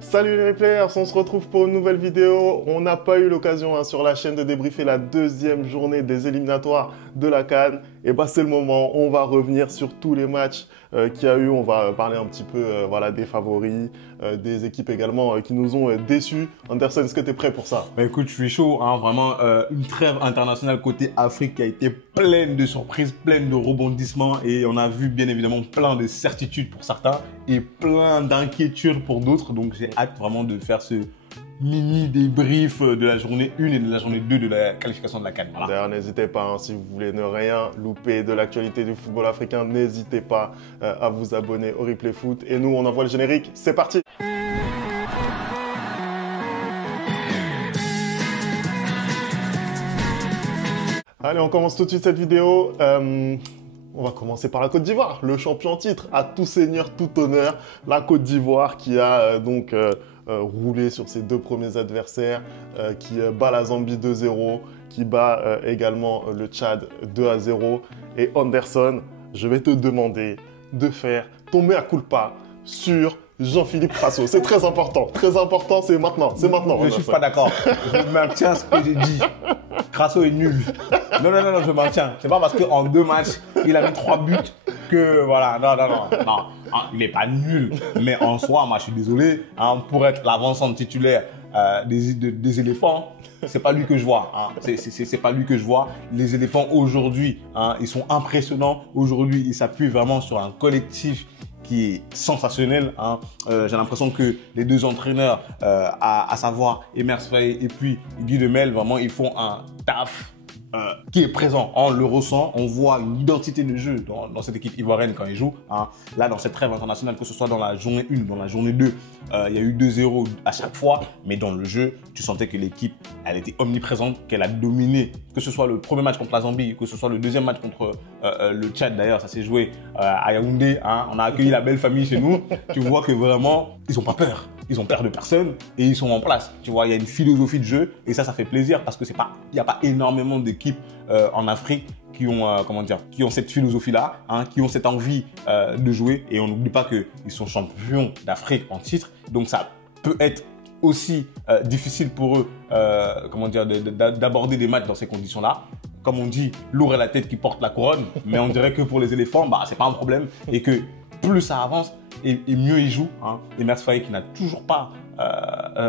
Salut les players, on se retrouve pour une nouvelle vidéo. On n'a pas eu l'occasion sur la chaîne de débriefer la deuxième journée des éliminatoires de la CAN. Et bah c'est le moment, on va revenir sur tous les matchs qu'il y a eu. On va parler un petit peu voilà, des favoris, des équipes également qui nous ont déçus. Anderson, est-ce que tu es prêt pour ça? Bah écoute, je suis chaud, hein, vraiment une trêve internationale côté Afrique qui a été pleine de surprises, pleine de rebondissements et on a vu bien évidemment plein de certitudes pour certains et plein d'inquiétudes pour d'autres. Donc j'ai hâte vraiment de faire ce mini débrief de la journée 1 et de la journée 2 de la qualification de la CAN. Voilà. D'ailleurs, n'hésitez pas, hein, si vous voulez ne rien louper de l'actualité du football africain, n'hésitez pas à vous abonner au Replay Foot. Et nous, on envoie le générique, c'est parti! Allez, on commence tout de suite cette vidéo. On va commencer par la Côte d'Ivoire, le champion en titre, à tout seigneur, tout honneur. La Côte d'Ivoire qui a roulé sur ses deux premiers adversaires, qui bat la Zambie 2-0, qui bat également le Tchad 2-0. Et Anderson, je vais te demander de faire ton mea culpa sur Jean-Philippe Crasso. C'est très important, c'est maintenant, c'est maintenant. Je ne suis pas d'accord, je maintiens ce que j'ai dit. Crasso est nul. Non, je maintiens. C'est pas parce qu'en 2 matchs, il a mis 3 buts que voilà. Non. Il n'est pas nul. Mais en soi, moi, je suis désolé. Hein, pour être l'avant-centre titulaire des éléphants, c'est pas lui que je vois. Hein. C'est pas lui que je vois. Les éléphants aujourd'hui, hein, ils sont impressionnants. Aujourd'hui, ils s'appuient vraiment sur un collectif qui est sensationnel. Hein. J'ai l'impression que les deux entraîneurs, à savoir Emerse Faé et puis Guy Demel, vraiment, ils font un taf qui est présent. On le ressent, on voit une identité de jeu dans cette équipe ivoirienne quand ils jouent. Hein. Là, dans cette trêve internationale, que ce soit dans la journée 1, dans la journée 2, il y a eu 2-0 à chaque fois. Mais dans le jeu, tu sentais que l'équipe, elle était omniprésente, qu'elle a dominé. Que ce soit le premier match contre la Zambie, que ce soit le deuxième match contre le Tchad, d'ailleurs, ça s'est joué à Yaoundé. Hein. On a accueilli la belle famille chez nous. Tu vois que vraiment, ils n'ont pas peur. Ils ont peur de personne et ils sont en place. Tu vois, il y a une philosophie de jeu et ça fait plaisir parce que il n'y a pas énormément d'équipes en Afrique qui ont, qui ont cette philosophie-là, hein, qui ont cette envie de jouer. Et on n'oublie pas qu'ils sont champions d'Afrique en titre. Donc ça peut être aussi difficile pour eux, d'aborder des matchs dans ces conditions-là. Comme on dit, lourd est la tête qui porte la couronne. Mais on dirait que pour les éléphants, c'est pas un problème et que plus ça avance et mieux ils jouent. Hein. Emerse Faé qui n'a toujours pas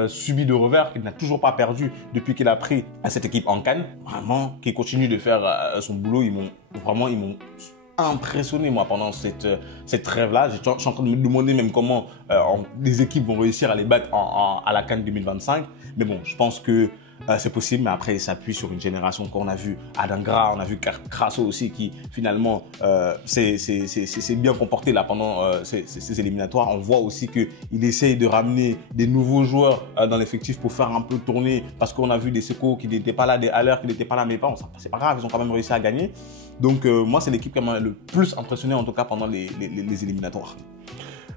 subi de revers, qui n'a toujours pas perdu depuis qu'il a pris cette équipe en CAN, vraiment, qui continue de faire son boulot. Ils m'ont impressionné moi pendant cette trêve-là. Je suis en train de me demander même comment les équipes vont réussir à les battre à la CAN 2025. Mais bon, je pense que c'est possible, mais après, il s'appuie sur une génération qu'on a vu Adingra, on a vu Crasso aussi qui finalement s'est bien comporté là pendant ces éliminatoires. On voit aussi qu'il essaye de ramener des nouveaux joueurs dans l'effectif pour faire un peu tourner parce qu'on a vu des Seko qui n'étaient pas là, des Haller qui n'étaient pas là, mais c'est pas grave, ils ont quand même réussi à gagner. Donc moi, c'est l'équipe qui m'a le plus impressionné en tout cas pendant les éliminatoires.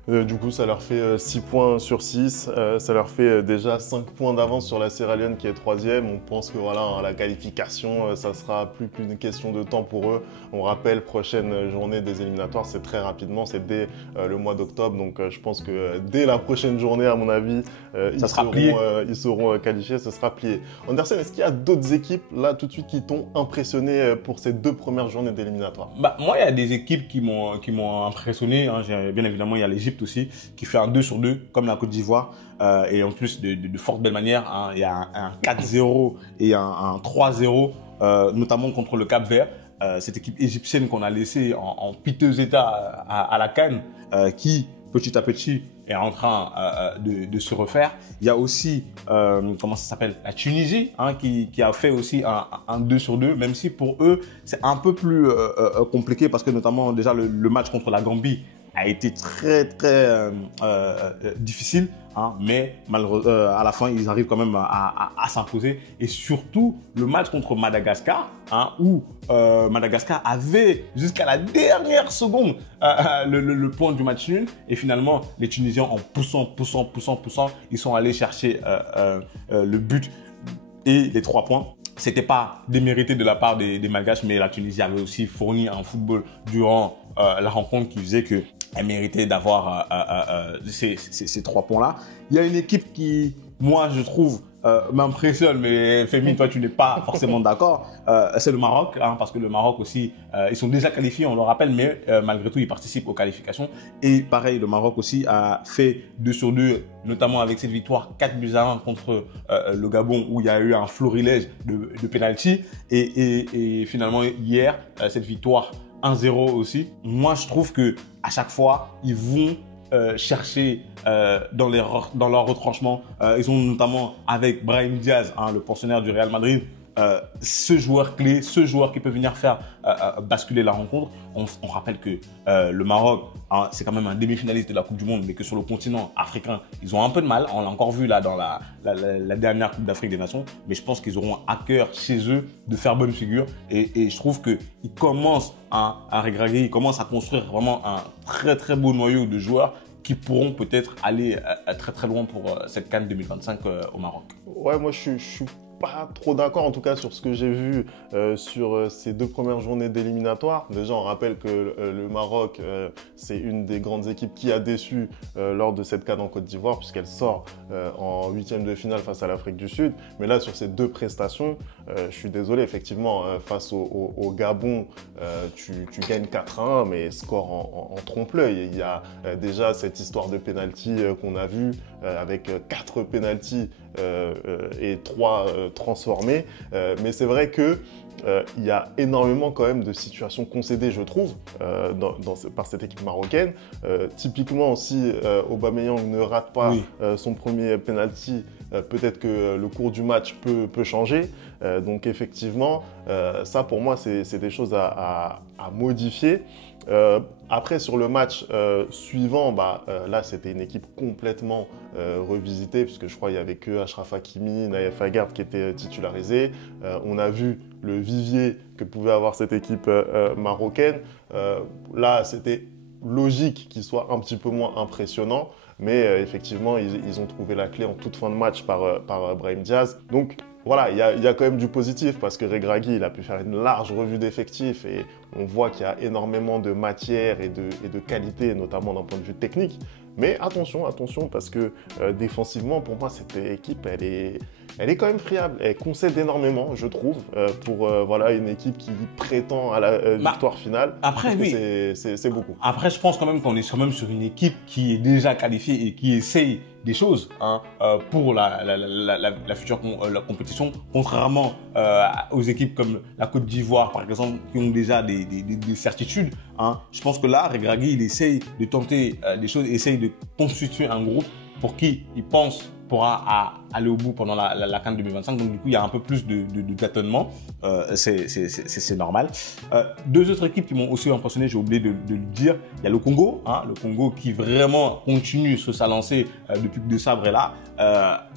Du coup, ça leur fait 6 points sur 6. Ça leur fait déjà 5 points d'avance sur la Sierra Leone qui est 3e. On pense que voilà, la qualification, ça sera plus qu'une question de temps pour eux. On rappelle, prochaine journée des éliminatoires, c'est très rapidement, c'est dès le mois d'octobre. Donc je pense que dès la prochaine journée, à mon avis, ils seront qualifiés, ce sera plié. Anderson, est-ce qu'il y a d'autres équipes là tout de suite qui t'ont impressionné pour ces 2 premières journées d'éliminatoires? Moi, il y a des équipes qui m'ont impressionné. Hein. Bien évidemment, il y a l'Égypte aussi, qui fait un 2-sur-2 comme la Côte d'Ivoire et en plus de fort belle manière. Hein. Il y a un 4-0 et un 3-0 notamment contre le Cap-Vert. Cette équipe égyptienne qu'on a laissée en piteux état à la CAN qui petit à petit est en train de se refaire. Il y a aussi la Tunisie, hein, qui a fait aussi un 2-sur-2, même si pour eux c'est un peu plus compliqué parce que notamment déjà le match contre la Gambie a été très difficile, hein, mais malheureusement à la fin ils arrivent quand même à s'imposer. Et surtout le match contre Madagascar, hein, où Madagascar avait jusqu'à la dernière seconde le point du match nul et finalement les Tunisiens en poussant, ils sont allés chercher le but et les 3 points. C'était pas démérité de la part des Malgaches, mais la Tunisie avait aussi fourni un football durant la rencontre qui faisait que elle méritait d'avoir ces 3 points-là. Il y a une équipe qui, moi, je trouve, m'impressionne, mais Femi, toi, tu n'es pas forcément d'accord. C'est le Maroc, hein, parce que le Maroc aussi, ils sont déjà qualifiés, on le rappelle, mais malgré tout, ils participent aux qualifications. Et pareil, le Maroc aussi a fait 2 sur 2, notamment avec cette victoire 4-1 contre le Gabon, où il y a eu un florilège de pénalty. Et finalement, hier, cette victoire 1-0 aussi. Moi, je trouve que à chaque fois, ils vont chercher dans leur retranchement. Ils ont notamment avec Brahim Diaz, hein, le pensionnaire du Real Madrid, ce joueur clé, ce joueur qui peut venir faire basculer la rencontre. On rappelle que le Maroc, hein, c'est quand même un demi-finaliste de la Coupe du Monde, mais que sur le continent africain, ils ont un peu de mal. On l'a encore vu là dans la dernière Coupe d'Afrique des Nations, mais je pense qu'ils auront à cœur chez eux de faire bonne figure. Et je trouve qu'ils commencent à régreguer, ils commencent à construire vraiment un très très beau noyau de joueurs qui pourront peut-être aller très très loin pour cette CAN 2025 au Maroc. Ouais, moi je suis pas trop d'accord en tout cas sur ce que j'ai vu sur ces 2 premières journées d'éliminatoire. Déjà, on rappelle que le Maroc, c'est une des grandes équipes qui a déçu lors de cette CAN en Côte d'Ivoire, puisqu'elle sort en 8e de finale face à l'Afrique du Sud. Mais là, sur ces 2 prestations, je suis désolé, effectivement, face au Gabon, tu gagnes 4-1, mais score en trompe-l'œil. Il y a déjà cette histoire de pénalty qu'on a vu avec 4 pénaltys et 3 transformés. Mais c'est vrai que il y a énormément quand même de situations concédées, je trouve, par cette équipe marocaine. Typiquement, si Aubameyang ne rate pas son premier penalty, peut-être que le cours du match peut changer. Donc effectivement, ça pour moi, c'est des choses à modifier. Après, sur le match suivant, là, c'était une équipe complètement revisitée, puisque je crois qu'il n'y avait que Achraf Hakimi, Naïef Aguerd qui étaient titularisés. On a vu le vivier que pouvait avoir cette équipe marocaine. Là, c'était logique qu'il soit un petit peu moins impressionnant, mais effectivement, ils ont trouvé la clé en toute fin de match par Brahim Diaz. Donc, voilà, il y a quand même du positif parce que Regragui, il a pu faire une large revue d'effectifs et on voit qu'il y a énormément de matière et de qualité, notamment d'un point de vue technique. Mais attention, parce que défensivement, pour moi, cette équipe, elle est quand même friable. Elle concède énormément, je trouve, pour voilà, une équipe qui prétend à la victoire finale. Après, oui. C'est beaucoup. Après, je pense quand même qu'on est quand même sur une équipe qui est déjà qualifiée et qui essaye des choses hein, pour la future la compétition, contrairement aux équipes comme la Côte d'Ivoire, par exemple, qui ont déjà des certitudes. Hein. Je pense que là, Regragui, il essaye de tenter des choses, essaye de constituer un groupe pour qui il pense pourra aller au bout pendant la CAN 2025. Donc, du coup, il y a un peu plus de tâtonnement. C'est normal. 2 autres équipes qui m'ont aussi impressionné, j'ai oublié de le dire. Il y a le Congo, hein, le Congo qui vraiment continue sur sa lancée depuis que De Sabre est là,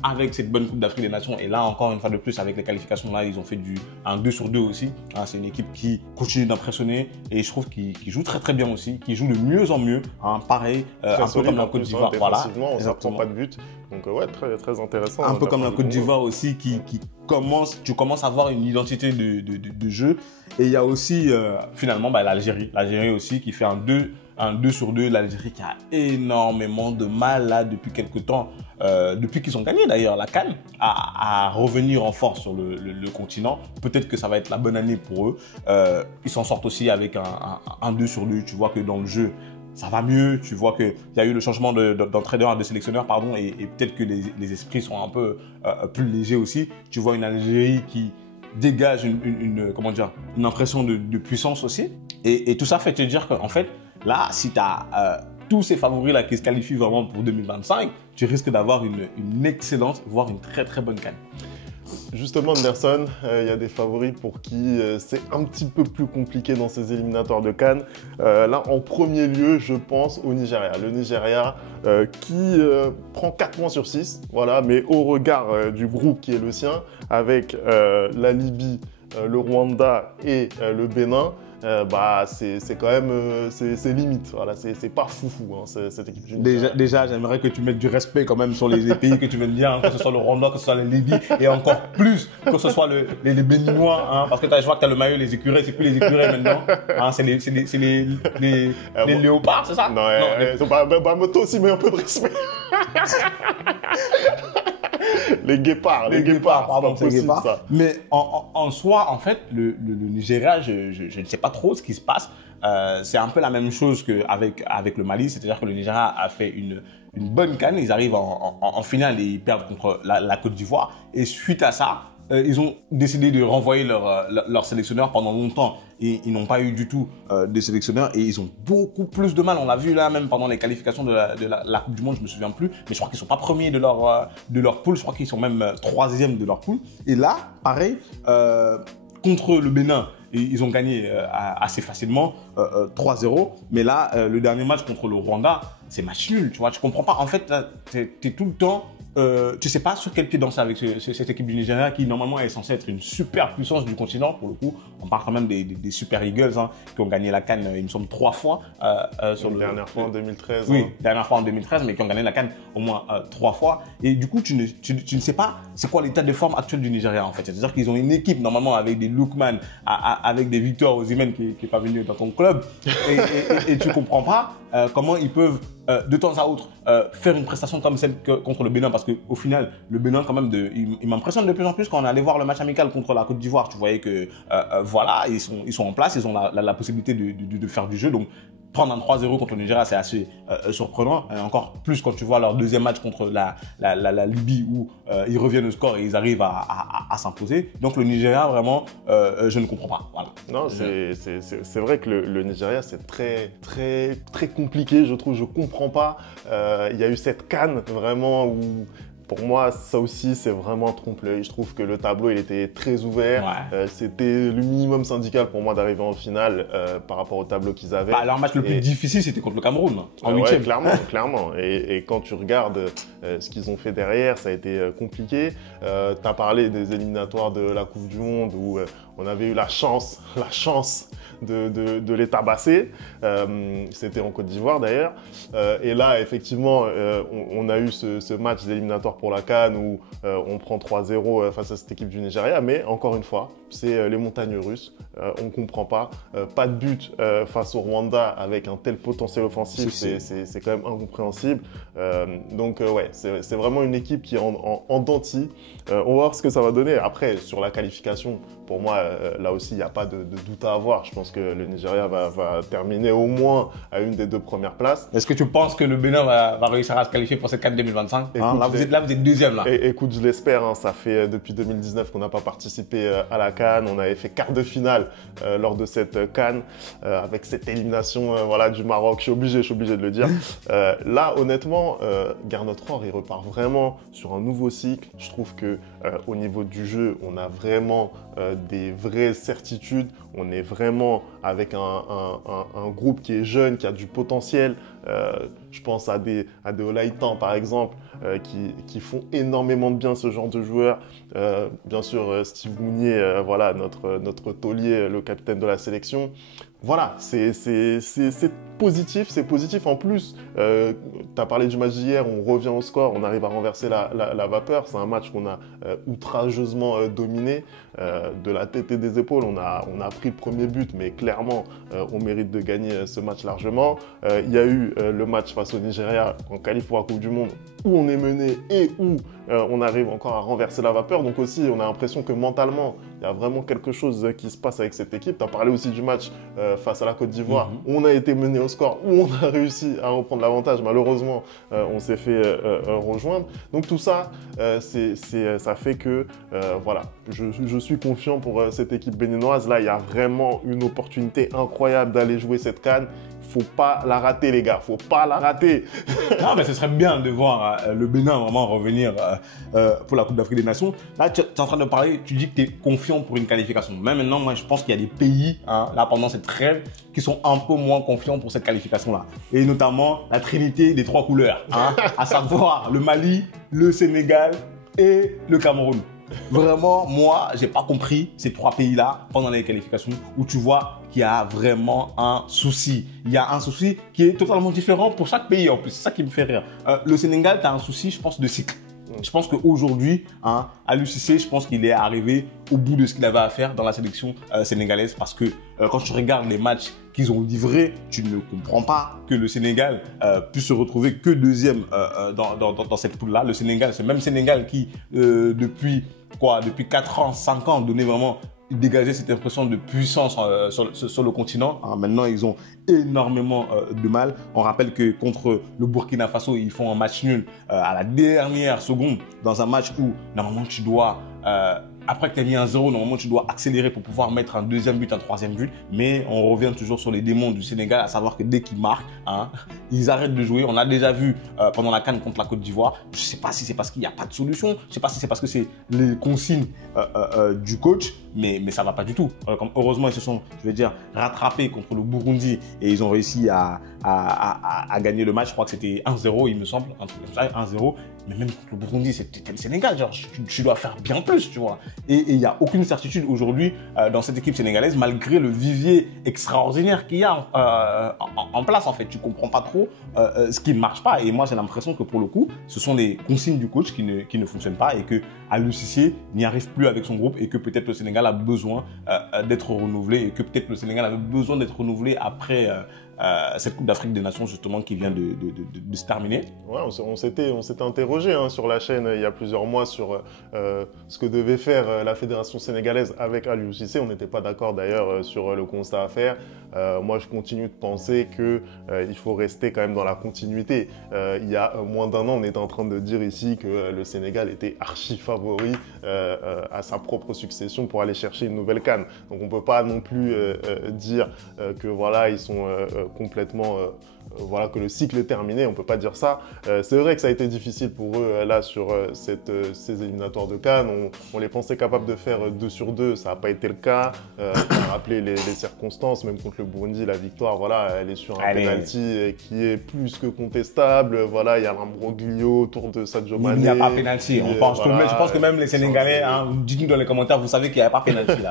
avec cette bonne Coupe d'Afrique des Nations. Et là, encore une fois de plus, avec les qualifications, là, ils ont fait un 2 sur 2 aussi. Hein, c'est une équipe qui continue d'impressionner et je trouve qu'ils jouent très très bien aussi, qui joue de mieux en mieux. Hein, pareil, un peu comme la Côte d'Ivoire. Voilà, on ne prend pas de but. Donc, ouais, très, très intéressant. Un peu comme la Côte d'Ivoire aussi, tu commences à avoir une identité de jeu. Et il y a aussi, finalement, l'Algérie. L'Algérie aussi qui fait un 2 sur 2. L'Algérie qui a énormément de mal là depuis quelques temps, depuis qu'ils ont gagné d'ailleurs la CAN, à revenir en force sur le continent. Peut-être que ça va être la bonne année pour eux. Ils s'en sortent aussi avec un 2 sur 2. Tu vois que dans le jeu, ça va mieux, tu vois qu'il y a eu le changement d'entraîneur, de sélectionneur, pardon, et peut-être que les esprits sont un peu plus légers aussi. Tu vois une Algérie qui dégage une impression de puissance aussi. Et tout ça fait te dire qu'en fait, là, si tu as tous ces favoris-là qui se qualifient vraiment pour 2025, tu risques d'avoir une excellente, voire une très très bonne CAN. Justement, Anderson, il y a des favoris pour qui c'est un petit peu plus compliqué dans ces éliminatoires de CAN. Là, en premier lieu, je pense au Nigeria. Le Nigeria qui prend 4 points sur 6, voilà, mais au regard du groupe qui est le sien, avec la Libye, le Rwanda et le Bénin, bah, c'est quand même c'est limite. Voilà, c'est pas foufou hein, cette équipe du Nigeria. Déjà, j'aimerais que tu mettes du respect quand même sur les pays que tu viens de dire, hein, que ce soit le Rwanda, que ce soit les Libye et encore plus que ce soit les Béninois. Hein, parce que je vois que tu as le maillot, les écureuils, c'est plus les écureuils maintenant. Hein, c'est les léopards, c'est ça? Non, toi aussi, mais un peu de respect. Les guépards, pardon, c'est possible ça. Mais en soi, en fait, le Nigeria, je ne sais pas trop ce qui se passe. C'est un peu la même chose qu'avec le Mali, c'est-à-dire que le Nigeria a fait une bonne CAN, ils arrivent en finale et ils perdent contre la Côte d'Ivoire. Et suite à ça, ils ont décidé de renvoyer leur sélectionneur pendant longtemps et ils n'ont pas eu du tout de sélectionneur et ils ont beaucoup plus de mal. On l'a vu là même pendant les qualifications de la Coupe du Monde, je me souviens plus, mais je crois qu'ils sont pas premiers de leur poule, je crois qu'ils sont même troisième de leur poule. Et là, pareil, contre le Bénin, ils ont gagné assez facilement 3-0. Mais là, le dernier match contre le Rwanda, c'est match nul, tu vois. Tu comprends pas. En fait, tu es tout le temps... tu sais pas sur quel pied danser avec cette équipe du Nigeria qui normalement est censée être une super puissance du continent. Pour le coup, on parle quand même des Super Eagles hein, qui ont gagné la CAN, il me semble 3 fois. Dernière fois en 2013. Oui, hein. Dernière fois en 2013, mais qui ont gagné la CAN au moins 3 fois. Et du coup, tu ne sais pas c'est quoi l'état de forme actuel du Nigeria en fait. C'est-à-dire qu'ils ont une équipe normalement avec des Lookman, avec des Victor Osimhen qui est pas venu dans ton club, et tu comprends pas comment ils peuvent de temps à autre faire une prestation comme celle contre le Bénin, parce qu'au final le Bénin quand même il m'impressionne de plus en plus. Quand on allait voir le match amical contre la Côte d'Ivoire, tu voyais que voilà, ils sont en place, ils ont la possibilité de faire du jeu. Donc prendre un 3-0 contre le Nigeria, c'est assez surprenant. Et encore plus quand tu vois leur deuxième match contre la Libye où ils reviennent au score et ils arrivent à s'imposer. Donc le Nigeria, vraiment, je ne comprends pas. Voilà. Non, c'est vrai que le Nigeria, c'est très, très, très compliqué, je trouve. Je comprends pas. Il y a eu cette CAN vraiment où... Pour moi, ça aussi, c'est vraiment trompe-l'œil. Je trouve que le tableau, il était très ouvert. Ouais. C'était le minimum syndical pour moi d'arriver en finale par rapport au tableau qu'ils avaient. Bah, leur match le plus difficile, c'était contre le Cameroun, en ouais, huitième. clairement. Et quand tu regardes ce qu'ils ont fait derrière, ça a été compliqué. Tu as parlé des éliminatoires de la Coupe du Monde où on avait eu la chance de les tabasser. C'était en Côte d'Ivoire d'ailleurs. Et là, effectivement, on a eu ce match d'éliminatoire pour la CAN où on prend 3-0 face à cette équipe du Nigeria. Mais encore une fois, c'est les montagnes russes. On ne comprend pas. Pas de but face au Rwanda avec un tel potentiel offensif. C'est quand même incompréhensible. Donc ouais, c'est vraiment une équipe qui est en dents de scie. On va voir ce que ça va donner. Après, sur la qualification, pour moi, là aussi, il n'y a pas de doute à avoir. Je pense que le Nigeria va terminer au moins à une des 2 premières places. Est-ce que tu penses que le Bénin va réussir à se qualifier pour cette CAN 2025 Écoute, là, vous êtes deuxième. Là. Écoute, je l'espère. Hein, ça fait depuis 2019 qu'on n'a pas participé à la CAN. On avait fait quart de finale lors de cette CAN avec cette élimination voilà, du Maroc. Je suis obligé de le dire. Là, honnêtement, Gernot Rohr, il repart vraiment sur un nouveau cycle. Je trouve que au niveau du jeu, on a vraiment des vraies certitudes. On est vraiment avec un groupe qui est jeune, qui a du potentiel. Je pense à des Olaïtan, par exemple, qui font énormément de bien ce genre de joueurs. Bien sûr, Steve Mounier, voilà, notre taulier, le capitaine de la sélection. Voilà, c'est positif, c'est positif. En plus, tu as parlé du match d'hier, on revient au score, on arrive à renverser la vapeur. C'est un match qu'on a outrageusement dominé, de la tête et des épaules. On a pris le premier but, mais clairement, on mérite de gagner ce match largement. Il y a eu le match face au Nigeria en qualif pour la Coupe du Monde, où on est mené et où on arrive encore à renverser la vapeur. Donc aussi, on a l'impression que mentalement, il y a vraiment quelque chose qui se passe avec cette équipe. Tu as parlé aussi du match face à la Côte d'Ivoire, où on a été mené au score, où on a réussi à reprendre l'avantage. Malheureusement, on s'est fait rejoindre. Donc tout ça, ça fait que, voilà, je suis confiant pour cette équipe béninoise. Là, il y a vraiment une opportunité incroyable d'aller jouer cette CAN. Faut pas la rater, les gars. Faut pas la rater. Non, mais ce serait bien de voir le Bénin vraiment revenir pour la Coupe d'Afrique des Nations. Là, tu es en train de parler, tu dis que tu es confiant pour une qualification. Même maintenant, moi, je pense qu'il y a des pays, là, pendant cette trêve, qui sont un peu moins confiants pour cette qualification-là. Et notamment, la trinité des 3 couleurs, à savoir le Mali, le Sénégal et le Cameroun. Vraiment, moi, j'ai pas compris ces 3 pays-là pendant les qualifications où tu vois qu'il y a vraiment un souci. Il y a un souci qui est totalement différent pour chaque pays en plus. C'est ça qui me fait rire. Le Sénégal, tu as un souci, je pense, de cycle. Je pense qu'aujourd'hui, hein, à l'UCC, je pense qu'il est arrivé au bout de ce qu'il avait à faire dans la sélection sénégalaise parce que quand tu regardes les matchs qu'ils ont livrés, tu ne comprends pas que le Sénégal puisse se retrouver que deuxième dans cette poule-là. Le Sénégal, c'est le même Sénégal qui, depuis 4 ans, 5 ans, donnait vraiment dégager cette impression de puissance sur le continent. Maintenant, ils ont énormément de mal. On rappelle que contre le Burkina Faso, ils font un match nul à la dernière seconde dans un match où, normalement, tu dois... après que tu as mis un 0, normalement, tu dois accélérer pour pouvoir mettre un deuxième but, un troisième but. Mais on revient toujours sur les démons du Sénégal, à savoir que dès qu'ils marquent, hein, ils arrêtent de jouer. On a déjà vu pendant la CAN contre la Côte d'Ivoire. Je ne sais pas si c'est parce qu'il n'y a pas de solution. Je ne sais pas si c'est parce que c'est les consignes du coach. Mais ça ne va pas du tout. Heureusement, ils se sont, je vais dire, rattrapés contre le Burundi et ils ont réussi à gagner le match. Je crois que c'était 1-0, il me semble. 1-0. Mais même contre le Burundi, c'était le Sénégal. Genre, tu dois faire bien plus, tu vois. Et il n'y a aucune certitude aujourd'hui dans cette équipe sénégalaise, malgré le vivier extraordinaire qu'il y a en place, en fait. Tu ne comprends pas trop ce qui ne marche pas. Et moi, j'ai l'impression que pour le coup, ce sont les consignes du coach qui ne fonctionnent pas et qu'à l'UCC n'y arrive plus avec son groupe et que peut-être le Sénégal a besoin d'être renouvelé et que peut-être le Sénégal avait besoin d'être renouvelé après cette Coupe d'Afrique des Nations justement qui vient de se terminer. Ouais, on s'était interrogé hein, sur la chaîne il y a plusieurs mois sur ce que devait faire la fédération sénégalaise avec l'UCC. On n'était pas d'accord d'ailleurs sur le constat à faire. Moi, je continue de penser qu'il faut rester quand même dans la continuité. Il y a moins d'1 an, on était en train de dire ici que le Sénégal était archi favori à sa propre succession pour aller chercher une nouvelle CAN. Donc on ne peut pas non plus dire que voilà, ils sont complètement... voilà, que le cycle est terminé, on ne peut pas dire ça. C'est vrai que ça a été difficile pour eux là sur ces éliminatoires de CAN. On les pensait capables de faire 2 sur 2, ça n'a pas été le cas. On a rappelé les circonstances, même contre le Burundi, la victoire, voilà, elle est sur un penalty qui est plus que contestable. Voilà, il y a l'imbroglio autour de Sadio Mané. Il n'y a pas penalty. Je pense que même les Sénégalais, hein, dites-nous dans les commentaires, vous savez qu'il n'y a pas penalty.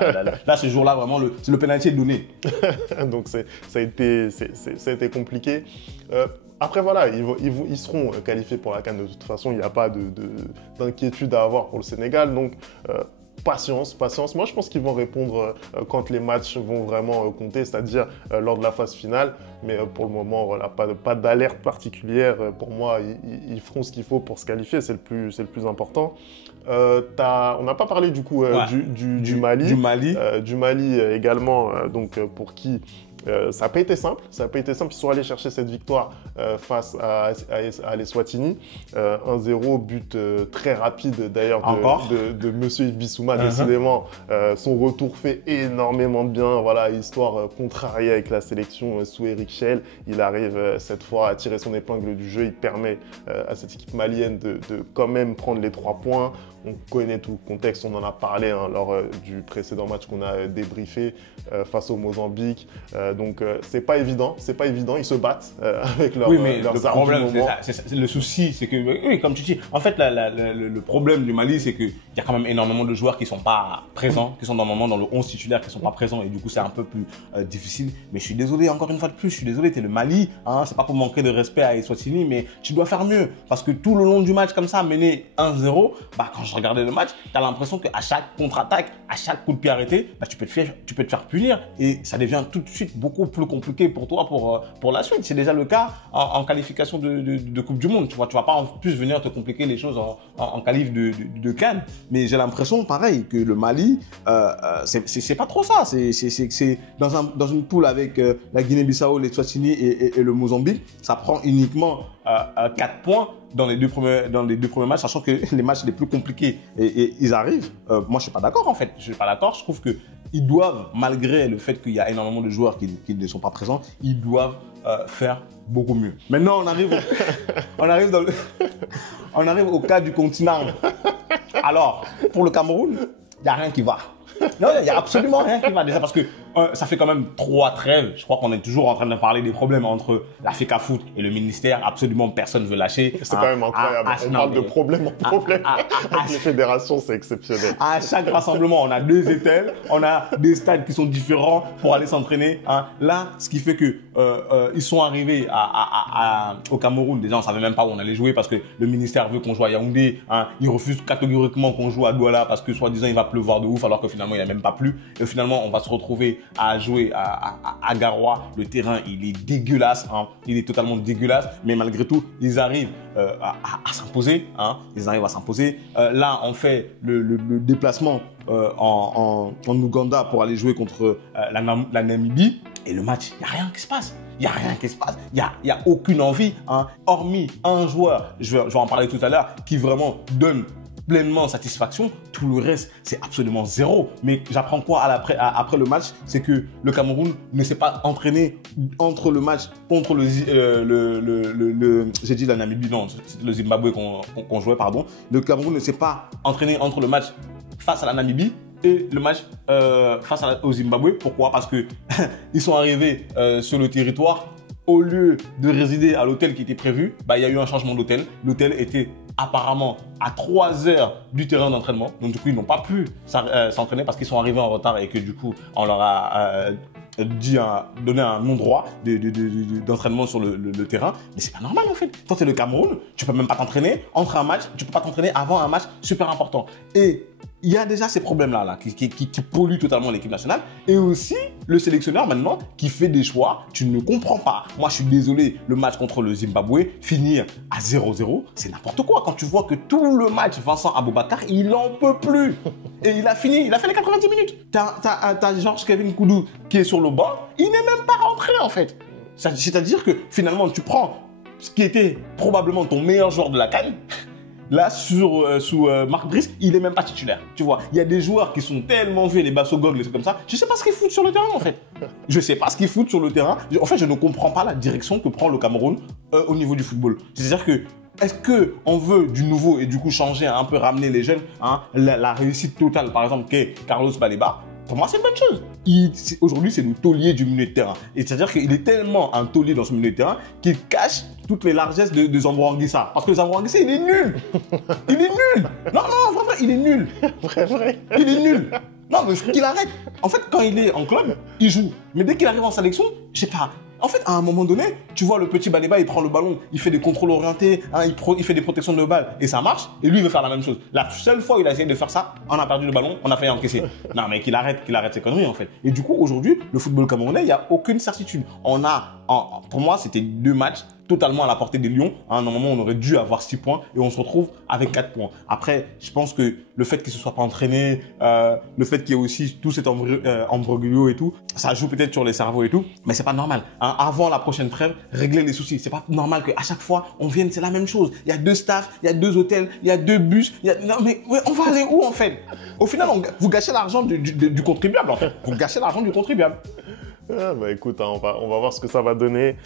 Là, ce jour-là, vraiment, le penalty est donné. Donc ça a été compliqué. Après voilà, ils seront qualifiés pour la CAN de toute façon, il n'y a pas d'inquiétude à avoir pour le Sénégal, donc patience. Moi je pense qu'ils vont répondre quand les matchs vont vraiment compter, c'est-à-dire lors de la phase finale, mais pour le moment voilà, pas d'alerte particulière, pour moi ils feront ce qu'il faut pour se qualifier, c'est le plus important. On n'a pas parlé du coup du Mali. Du Mali également, donc pour qui ça n'a pas été simple. Ils sont allés chercher cette victoire face à l'Eswatini. 1-0, but très rapide d'ailleurs de Monsieur Yves Bissouma. Décidément, son retour fait énormément de bien. Voilà, histoire contrariée avec la sélection sous Eric Chelle. Il arrive cette fois à tirer son épingle du jeu. Il permet à cette équipe malienne de quand même prendre les 3 points. On connaît tout le contexte, on en a parlé hein, lors du précédent match qu'on a débriefé face au Mozambique. Donc c'est pas évident, ils se battent avec leurs le problème, le souci, c'est que, oui, comme tu dis, en fait, le problème du Mali, c'est qu'il y a quand même énormément de joueurs qui sont pas présents, qui sont normalement dans le 11 titulaire, qui sont pas présents, et du coup, c'est un peu plus difficile. Mais je suis désolé, encore une fois de plus, t'es le Mali, hein, c'est pas pour manquer de respect à Eswatini, mais tu dois faire mieux, parce que tout le long du match, comme ça, mené 1-0, bah, quand je regardais le match, tu as l'impression qu'à chaque contre-attaque, à chaque coup de pied arrêté, bah, tu peux te faire punir, et ça devient tout de suite beaucoup plus compliqué pour toi pour la suite. C'est déjà le cas en qualification de Coupe du Monde. Tu vas pas en plus venir te compliquer les choses en qualif de CAN. Mais j'ai l'impression, pareil, que le Mali, c'est pas trop ça. C'est dans une poule avec la Guinée-Bissau, l'Eswatini et le Mozambique, ça prend uniquement 4 points dans les deux premiers matchs, sachant que les matchs les plus compliqués et ils arrivent. Moi, je suis pas d'accord en fait. Je suis pas d'accord. Je trouve que ils doivent, malgré le fait qu'il y a énormément de joueurs qui ne sont pas présents, ils doivent faire beaucoup mieux. Maintenant, on arrive au cas du continent. Alors, pour le Cameroun, il n'y a rien qui va. Non, il n'y a absolument rien qui va. Déjà parce que ça fait quand même 3 trêves. Je crois qu'on est toujours en train de parler des problèmes entre la FECAFOOT et le ministère. Absolument personne ne veut lâcher. C'est quand même incroyable. On parle de problème en problème. Avec les fédérations, c'est exceptionnel. À chaque rassemblement, on a 2 étels, on a des stades qui sont différents pour aller s'entraîner. Là, ce qui fait que ils sont arrivés au Cameroun. Déjà, on savait même pas où on allait jouer parce que le ministère veut qu'on joue à Yaoundé. Il refuse catégoriquement qu'on joue à Douala parce que soi-disant il va pleuvoir de ouf alors que finalement il a même pas plu. Et finalement, on va se retrouver à jouer à Garoua. Le terrain, il est dégueulasse. Il est totalement dégueulasse. Mais malgré tout, ils arrivent à s'imposer. Ils arrivent à s'imposer. Là, on fait le déplacement en Ouganda pour aller jouer contre la Namibie. Et le match, il n'y a rien qui se passe. Il n'y a rien qui se passe. Il n'y a aucune envie. Hormis un joueur, je vais en parler tout à l'heure, qui vraiment donne pleinement satisfaction. Tout le reste, c'est absolument zéro. Mais j'apprends quoi après le match? C'est que le Cameroun ne s'est pas entraîné entre le match contre j'ai dit la Namibie, non, c'était le Zimbabwe qu'on jouait, pardon. Le Cameroun ne s'est pas entraîné entre le match face à la Namibie et le match face au Zimbabwe. Pourquoi? Parce que ils sont arrivés sur le territoire. Au lieu de résider à l'hôtel qui était prévu, il y a eu un changement d'hôtel. L'hôtel était apparemment à 3 heures du terrain d'entraînement. Donc, du coup, ils n'ont pas pu s'entraîner parce qu'ils sont arrivés en retard et que, du coup, on leur a donné un non-droit d'entraînement sur le terrain. Mais c'est pas normal, en fait. Toi, tu es le Cameroun, tu peux même pas t'entraîner entre un match, tu peux pas t'entraîner avant un match super important. Et il y a déjà ces problèmes-là qui polluent totalement l'équipe nationale. Et aussi, le sélectionneur, maintenant, qui fait des choix, tu ne comprends pas. Moi, je suis désolé, le match contre le Zimbabwe, finir à 0-0, c'est n'importe quoi. Quand tu vois que tout le match, Vincent Aboubakar, il en peut plus. Et il a fait les 90 minutes. T'as Georges Kevin Koudou qui est sur le banc, il n'est même pas rentré, en fait. C'est-à-dire que, finalement, tu prends ce qui était probablement ton meilleur joueur de la CAN. Là, sous Marc Brice, il est même pas titulaire. Tu vois, il y a des joueurs qui sont tellement vieux, les bassogog, les trucs comme ça. Je sais pas ce qu'ils foutent sur le terrain, en fait. Je sais pas ce qu'ils foutent sur le terrain. En fait, je ne comprends pas la direction que prend le Cameroun au niveau du football. C'est-à-dire que, est-ce qu'on veut du nouveau et du coup changer, un peu ramener les jeunes, la réussite totale, par exemple, qu'est Carlos Baleba? Pour moi, c'est une bonne chose. Aujourd'hui, c'est le taulier du milieu de terrain. Et c'est-à-dire qu'il est tellement un taulier dans ce milieu de terrain qu'il cache toutes les largesses de Zambo Anguissa. Parce que Zambo Anguissa, il est nul. Il est nul. Non, vraiment, il est nul. Vrai. Il est nul. Non, mais qu'il arrête. En fait, quand il est en club, il joue. Mais dès qu'il arrive en sélection, je sais pas. En fait, à un moment donné, tu vois le petit Baleba, il prend le ballon, il fait des contrôles orientés, il fait des protections de balle et ça marche. Et lui, il veut faire la même chose. La seule fois où il a essayé de faire ça, on a perdu le ballon, on a failli encaisser. Non, mais qu'il arrête ses conneries, en fait. Et du coup, aujourd'hui, le football camerounais, il n'y a aucune certitude. Pour moi, c'était 2 matchs totalement à la portée des Lions. Normalement, on aurait dû avoir 6 points et on se retrouve avec 4 points. Après, je pense que le fait qu'il ne se soit pas entraîné, le fait qu'il y ait aussi tout cet embroglio et tout, ça joue peut-être sur les cerveaux et tout, mais c'est pas normal. Avant la prochaine trêve, régler les soucis. C'est pas normal qu'à chaque fois, on vienne, c'est la même chose. Il y a 2 staffs, il y a 2 hôtels, il y a 2 bus. Non, mais ouais, on va aller où, en fait? Au final, vous gâchez l'argent du contribuable, en fait. Vous gâchez l'argent du contribuable. Écoute, on va voir ce que ça va donner.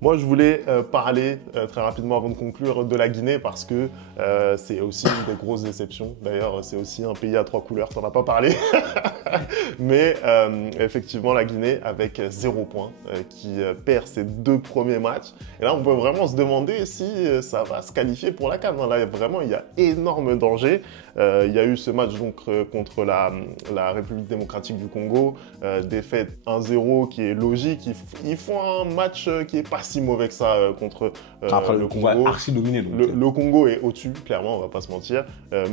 Moi, je voulais parler très rapidement avant de conclure de la Guinée parce que c'est aussi une des grosses déceptions. D'ailleurs, c'est aussi un pays à 3 couleurs, t'en as pas parlé. Mais effectivement, la Guinée avec 0 points qui perd ses 2 premiers matchs. Et là, on peut vraiment se demander si ça va se qualifier pour la CAN. Là, vraiment, il y a énorme danger. Il y a eu ce match donc, contre la République démocratique du Congo, défaite 1-0 qui est logique. Ils font un match qui est pas si mauvais que ça contre le Congo. Archi dominé. Le Congo est au-dessus, clairement, on va pas se mentir.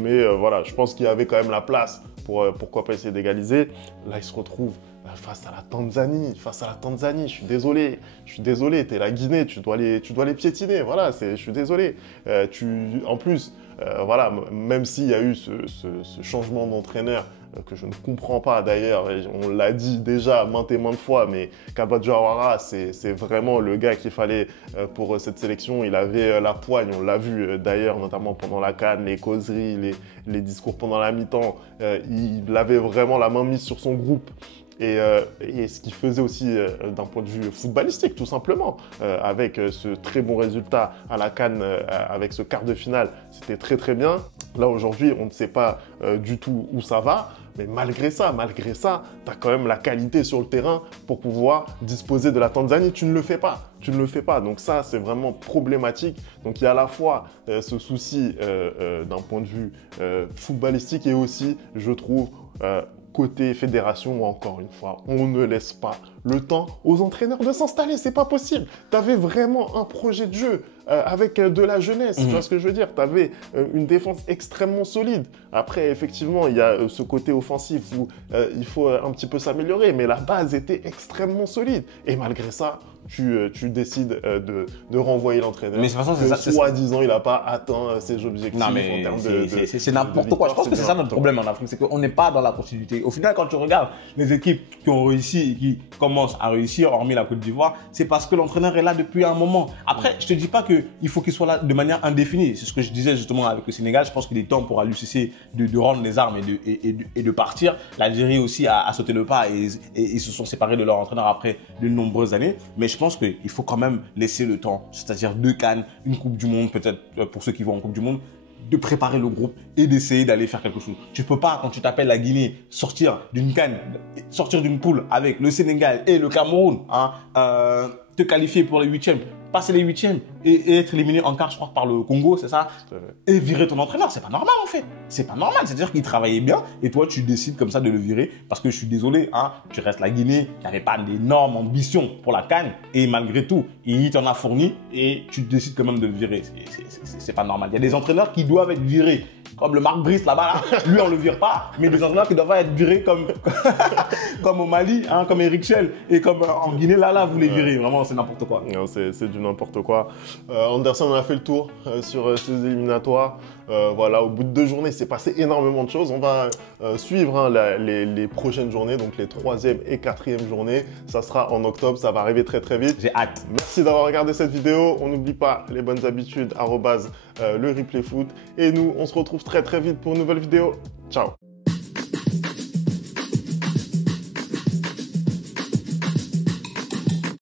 Mais voilà, je pense qu'il y avait quand même la place pour pourquoi pas essayer d'égaliser. Là, ils se retrouvent face à la Tanzanie. Je suis désolé. T'es la Guinée, tu dois les piétiner. Voilà, je suis désolé. En plus, voilà, même s'il y a eu ce changement d'entraîneur que je ne comprends pas d'ailleurs, on l'a dit déjà maintes et maintes fois, mais Kaba Diawara, c'est vraiment le gars qu'il fallait pour cette sélection. Il avait la poigne, on l'a vu d'ailleurs, notamment pendant la CAN, les causeries, les discours pendant la mi-temps. Il avait vraiment la main mise sur son groupe. Et ce qu'il faisait aussi d'un point de vue footballistique, tout simplement, avec ce très bon résultat à la CAN, avec ce quart de finale, c'était très très bien. Là aujourd'hui, on ne sait pas du tout où ça va. Mais malgré ça, tu as quand même la qualité sur le terrain pour pouvoir disposer de la Tanzanie. Tu ne le fais pas. Tu ne le fais pas. Donc ça, c'est vraiment problématique. Donc il y a à la fois ce souci d'un point de vue footballistique et aussi, je trouve, côté fédération, où encore une fois, on ne laisse pas le temps aux entraîneurs de s'installer. C'est pas possible. Tu avais vraiment un projet de jeu avec de la jeunesse. Tu vois ce que je veux dire? Tu avais une défense extrêmement solide. Après, effectivement, il y a ce côté offensif où il faut un petit peu s'améliorer, mais la base était extrêmement solide. Et malgré ça, tu décides de renvoyer l'entraîneur. Mais de toute façon, c'est ça. Soi-disant, il n'a pas atteint ses objectifs Non, mais en termes de c'est n'importe quoi. Je pense que c'est ça notre problème en Afrique, c'est qu'on n'est pas dans la continuité. Au final, quand tu regardes les équipes qui ont réussi et qui commencent à réussir, hormis la Côte d'Ivoire, c'est parce que l'entraîneur est là depuis un moment. Après, je te dis pas qu'il faut qu'il soit là de manière indéfinie. C'est ce que je disais justement avec le Sénégal. Je pense qu'il est temps pour l'UCC de rendre les armes et de partir. L'Algérie aussi a sauté le pas et ils se sont séparés de leur entraîneur après de nombreuses années. Mais je pense qu'il faut quand même laisser le temps, c'est-à-dire 2 CAN, une Coupe du Monde, peut-être pour ceux qui vont en Coupe du Monde, de préparer le groupe et d'essayer d'aller faire quelque chose. Tu peux pas, quand tu t'appelles la Guinée, sortir d'une CAN, sortir d'une poule avec le Sénégal et le Cameroun, te qualifier pour les 8e, passer les 8e et être éliminé en quart, je crois, par le Congo, c'est ça? Et virer ton entraîneur, c'est pas normal en fait. C'est pas normal, c'est-à-dire qu'il travaillait bien et toi tu décides comme ça de le virer parce que je suis désolé, tu restes la Guinée, il n'y avait pas d'énormes ambitions pour la CAN et malgré tout, il t'en a fourni et tu décides quand même de le virer. C'est pas normal. Il y a des entraîneurs qui doivent être virés. Comme le Marc Brice là-bas, là. Lui on le vire pas, mais des entraîneurs qui doivent être virés comme au Mali, comme Eric Schell et comme en Guinée, là vous les virez, vraiment c'est n'importe quoi. Non, c'est du n'importe quoi. Anderson, on a fait le tour sur ces éliminatoires. Voilà, au bout de 2 journées, c'est passé énormément de choses. On va suivre les prochaines journées, donc les 3e et 4e journées. Ça sera en octobre, ça va arriver très très vite. J'ai hâte. Merci d'avoir regardé cette vidéo. On n'oublie pas les bonnes habitudes, @le replay foot. Et nous, on se retrouve très très vite pour une nouvelle vidéo. Ciao.